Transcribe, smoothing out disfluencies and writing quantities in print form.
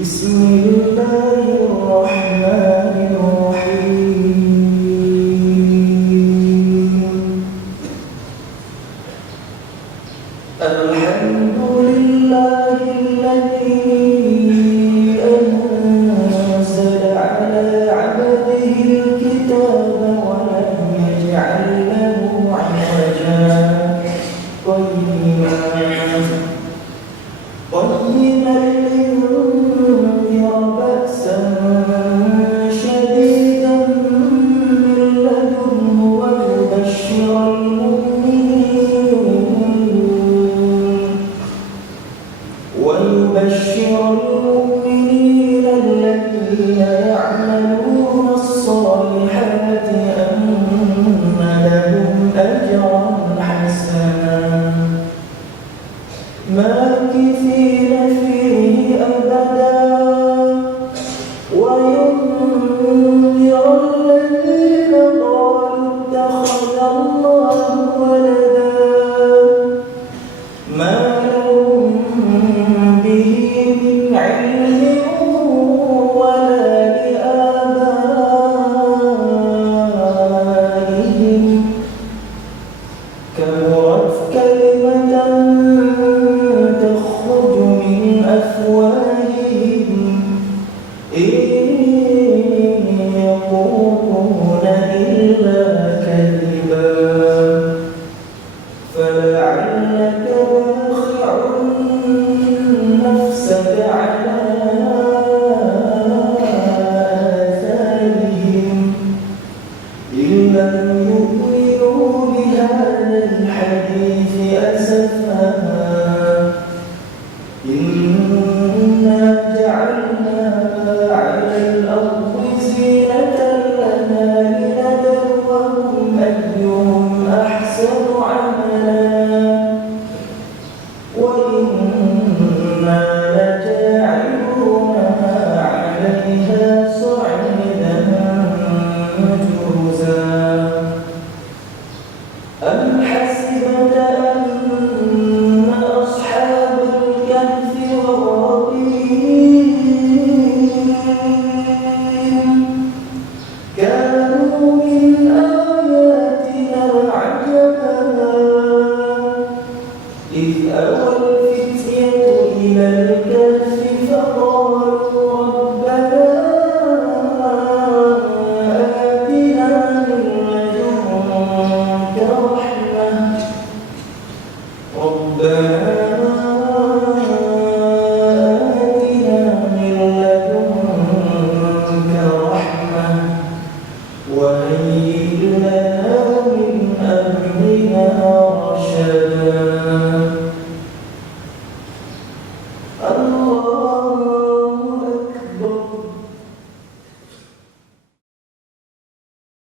بسم الله الرحمن الرحيم. الحمد لله الذي أنزل على عبده الكتاب ولم يجعل له عوجا قيما لينذر بأسا شديدا من لدنه ويبشر المؤمنين الذين يعملون الصالحات أن لهم أجرا حسنا ماكثين فيه أبدا وينذر الذين قالوا اتخذ الله ولدا ما لهم به من علم ولا لآبائهم كبرت كلمة تخرج من أفواههم إن يقولون إلا كذبا فلعلك باخع نفسك على آثارهم إن لم يؤمنوا بهذا الحديث أسفا إنا جعلنا على الأرض زينة لها لنبلوهم أيهم أحسن عملا وإنا لجاعلونها عليها صعيدا جرزا أم حسبت أن أصحاب الكهف والرقيم كانوا من آياتنا عجبا إذ أوى الفتية إلى